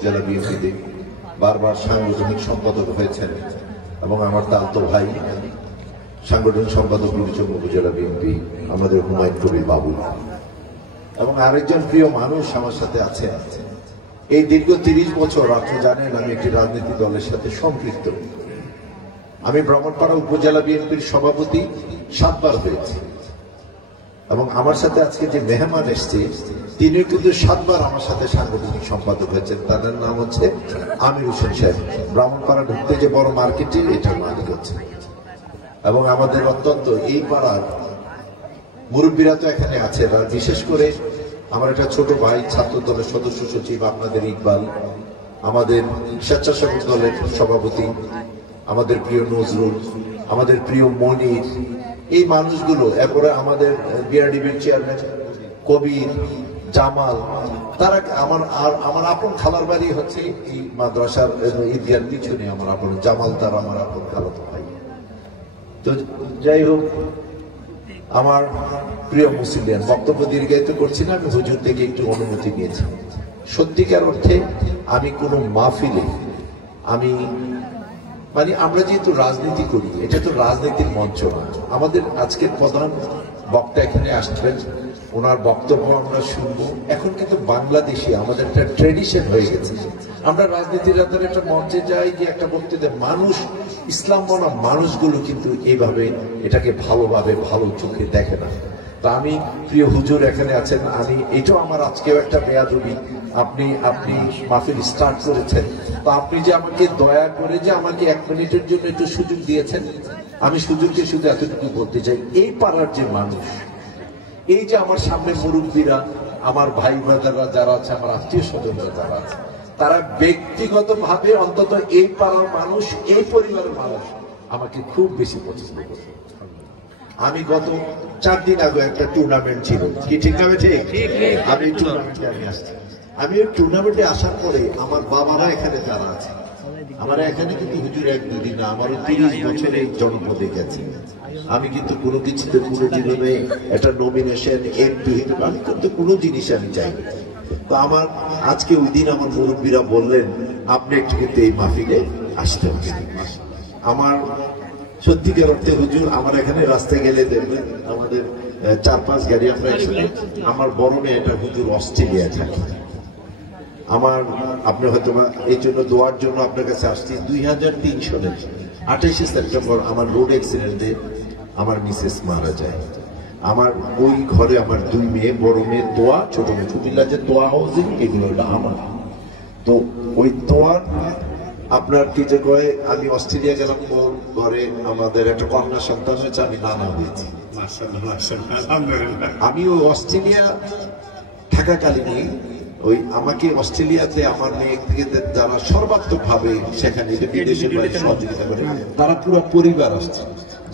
উপজেলা বিএনপিতে বারবার সাংগঠনিক সম্পাদক হয়েছেন এবং আমার তালতো ভাই সাংগঠনিক সম্পাদক বুড়িচং উপজেলা বিএনপি আমাদের হুমায়ুন কবির বাবু, এবং আরেকজন প্রিয় মানুষ আমার সাথে আছেন। এই দীর্ঘ 30 বছর আপনি জানেন আমি একটি রাজনৈতিক দলের সাথে সম্পৃক্ত। আমি ব্রাহ্মণপাড়া উপজেলা বিএনপির সভাপতি 7 বার হয়েছি, এবং আমার সাথে আজকে যে মেহমান এসছে তিনিও কিন্তু 7 বার আমার সাথে সাংগঠনিক সম্পাদক হয়েছেন। তাদের নাম হচ্ছে আমির হোসেন সাহেব। ব্রাহ্মণপাড়া ঢুকতে যে বড় মার্কেটে এটার মালিক হচ্ছে, এবং আমাদের অত্যন্ত এই পাড়ার মুরব্বীরা তো এখানে আছে। আর বিশেষ করে আমার একটা ছোট ভাই ছাত্র দলের সদস্য সচিব আপনাদের ইকবাল, আমাদের স্বেচ্ছাসেবক দলের সভাপতি আমাদের প্রিয় নজরুল, আমাদের প্রিয় মনির, এই মানুষগুলো, এরপরে আমাদের বিআরডিবির চেয়ারম্যান কবির, জামাল, তারা আমার আপন খালার বাড়ি হচ্ছে এই মাদ্রাসার ইদিয়ার পিছনে আমার আপন জামাল, তারা আমার আপন খালাতো ভাই। তো যাই হোক, আমার প্রিয় মুসলিম, বক্তব্য দীর্ঘায়িত করছি না, আমি হুজুর থেকে একটু অনুমতি নিয়েছি। সত্যিকার অর্থে আমি কোনো মাহফিলে আমরা যেহেতু রাজনীতি করি, এটা তো রাজনীতির মঞ্চ না। আমাদের আজকের প্রধান বক্তা এখানে আসবেন, ওনার বক্তব্য আমরা শুনবো। এখন কিন্তু বাংলাদেশে আমাদের একটা ট্রেডিশন হয়ে গেছে, আমরা রাজনীতির একটা মঞ্চে যাই, যে একটা বক্তৃতা মানুষ, ইসলাম মনা মানুষগুলো কিন্তু এইভাবে এটাকে ভালোভাবে ভালো চোখে দেখে না। তা আমি প্রিয় হুজুর এখানে আছেন, আমি এটাও আমার আজকেও একটা বেয়াদবি, আপনি মাহফিল স্টার্ট করেছেন, তো আপনি যে আমাকে দয়া করে যে আমাকে 1 মিনিটের জন্য একটু সুযোগ দিয়েছেন, আমি সুযোগকে শুধু এতটুকু বলতে চাই, এই পাড়ার যে মানুষ, এই যে আমার সামনে মুরব্বীরা, আমার ভাই ব্রাদাররা যারা আছে, আমার আত্মীয় স্বজনরা যারা আছে, তারা ব্যক্তিগতভাবে অন্তত এই পাড়ার মানুষ, এই পরিবারের মানুষ আমাকে খুব বেশি পছন্দ করে। আমি গত 4 দিন আগে একটা টুর্নামেন্ট ছিল, কি ঠিক না ঠিক? আমি টুর্নামেন্টে আসছি। আমি ওই টুর্নামেন্টে আসার পরে আমার বাবারা এখানে যারা আছে, আমার এখানে কিন্তু হুজুর 1-2 দিন না, আমারও 30 বছর এই জনপদে গেছে। আমি কিন্তু কোনো কিছুতে কোনো জীবনে একটা নমিনেশন এমপি হিসেবে আমি কিন্তু কোনো জিনিস আমি চাই। তো আমার আজকে ওই দিন আমার মুরব্বীরা বললেন আপনি একটু কিন্তু এই মাহফিলে আসতে হবে। আমার সত্যিকার অর্থে হুজুর আমার এখানে রাস্তায় গেলে দেখবেন আমাদের 4-5 গাড়ি আমরা একসাথে। আমার বড় মেয়েটা হুজুর অস্ট্রেলিয়া থাকে। আপনি হয়তো এই জন্য দোয়ার জন্য আপনার কাছে আসছি। 2003 সালের 28শে সেপ্টেম্বর আমার রোড অ্যাক্সিডেন্টে আমার মিসেস মারা যায়। আমার ওই ঘরে আমার 2 মেয়ে, বড় মেয়ে তোয়া, ছোট মেয়ে কুমিল্লা যে তোয়া হাউজিং, এগুলো আমার। তো ওই তোয়ার আপনার কি যে কয়ে, আমি অস্ট্রেলিয়া গেলাম, ঘরে আমাদের একটা কন্যা সন্তান হয়েছে, আমি নানা হয়েছি। আমি ওই অস্ট্রেলিয়া থাকাকালীন ওই আমাকে অস্ট্রেলিয়াতে আমার মেয়ে থেকে যারা সর্বাত্মক ভাবে সেখানে বিদেশে সহযোগিতা করে, তারা পুরো পরিবার আসছে।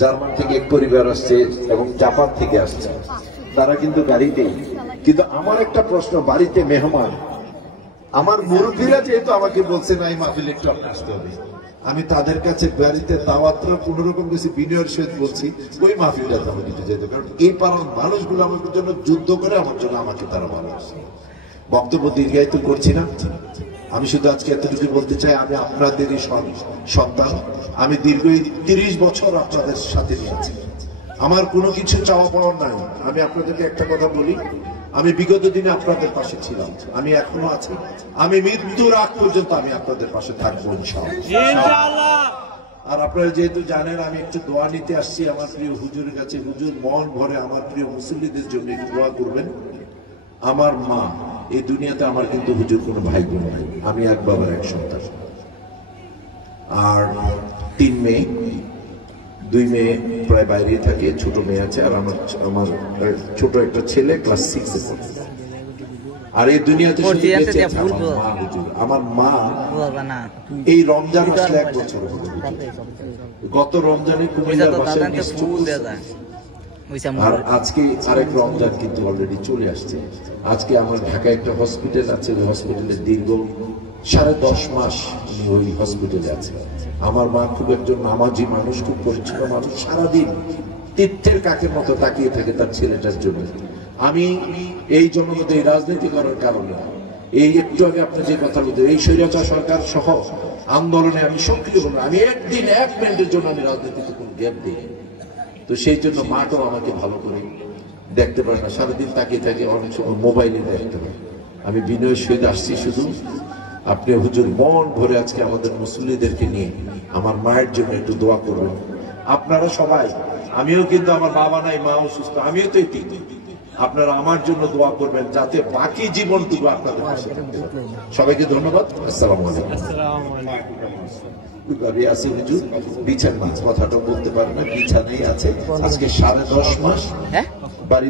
জার্মান থেকে এক পরিবার আসছে এবং জাপান থেকে আসছে, তারা কিন্তু গাড়িতেই। কিন্তু আমার একটা প্রশ্ন, বাড়িতে মেহমান, আমার মুরব্বীরা যেহেতু আমাকে বলছে না এই মাহফিলে একটু আসতে হবে, আমি তাদের কাছে বাড়িতে দাওয়াতরা কোন রকম কিছু বিনয়ের সহিত বলছি ওই মাহফিলটা আমাকে একটু যেতে, কারণ এই পাড়ার মানুষগুলো আমার জন্য যুদ্ধ করে, আমার জন্য আমাকে তারা ভালোবাসে। বক্তব্য দীর্ঘায়িত করছি না, আমি শুধু আজকে এতটুকু বলতে চাই, আমি আপনাদেরই সন্তান। আমি দীর্ঘ 30 বছর আপনাদের সাথে নিয়েছি, আমার কোনো কিছু চাওয়া পাওয়ার নাই। আমি আপনাদেরকে একটা কথা বলি, আমি বিগত দিনে আপনাদের পাশে ছিলাম, আমি এখনো আছি, আমি মৃত্যুর আগ পর্যন্ত আমি আপনাদের পাশে থাকবো ইনশাআল্লাহ। আর আপনারা যেহেতু জানেন আমি একটু দোয়া নিতে আসছি আমার প্রিয় হুজুরের কাছে। হুজুর মন ভরে আমার প্রিয় মুসল্লিদের জন্য একটু দোয়া করবেন। আমার মা, এই দুনিয়াতে আমার কিন্তু হুজুর কোনো ভাই বোন নাই, আমি এক বাবার এক সন্তান। আর 3 মেয়ে, 2 মেয়ে প্রায় বাইরে থাকে, ছোট মেয়ে আছে, আর আমার ছোট একটা ছেলে ক্লাস 6-এ পড়ে। আর এই দুনিয়াতে আমার মা এই রমজান আসলে 1 বছর হলো, গত রমজানে কুমিল্লার বাসায়, আর আজকে আরেক রমজান কিন্তু অলরেডি চলে আসছে। আজকে আমার ঢাকায় একটা হসপিটাল আছে, ওই হসপিটালে দীর্ঘ 10.5 মাস ওই হসপিটালে আছে। আমার মা খুব একজন নামাজি মানুষ, খুব পরিচ্ছন্ন মানুষ, সারাদিন তীর্থের কাকের মতো তাকিয়ে থাকে তার ছেলেটার জন্য। আমি এই জনপদে রাজনীতি করার কারণে এই একটু আগে আপনি যে কথা বলতে, এই স্বৈরাচার সরকার সহ আন্দোলনে আমি সক্রিয় বলবো, আমি একদিন 1 মিনিটের জন্য আমি রাজনীতিতে কোন গ্যাপ দিই। তো সেই জন্য মাঠও আমাকে ভালো করে দেখতে পারে না, সারাদিন তাকিয়ে থাকে, অনেক সময় মোবাইলে দেখতে পারে। আমি বিনয়ের সহিত আসছি শুধু আপনি হুজুর মন ভরে আজকে আমাদের মুসল্লিদেরকে নিয়ে আমার মায়ের জন্য একটু দোয়া করবেন। আপনারা সবাই, আমিও কিন্তু আমার বাবা নাই, মা অসুস্থ, আমিও তো এটি, আপনারা আমার জন্য দোয়া করবেন যাতে বাকি জীবনটুকু আপনাদের পাশে থাকতে পারে। সবাইকে ধন্যবাদ। আসসালামু আলাইকুম। আছে হুজুর বিছানা কথাটা বলতে পারে না, বিছানাই আছে আজকে 10.5 মাস বাড়ি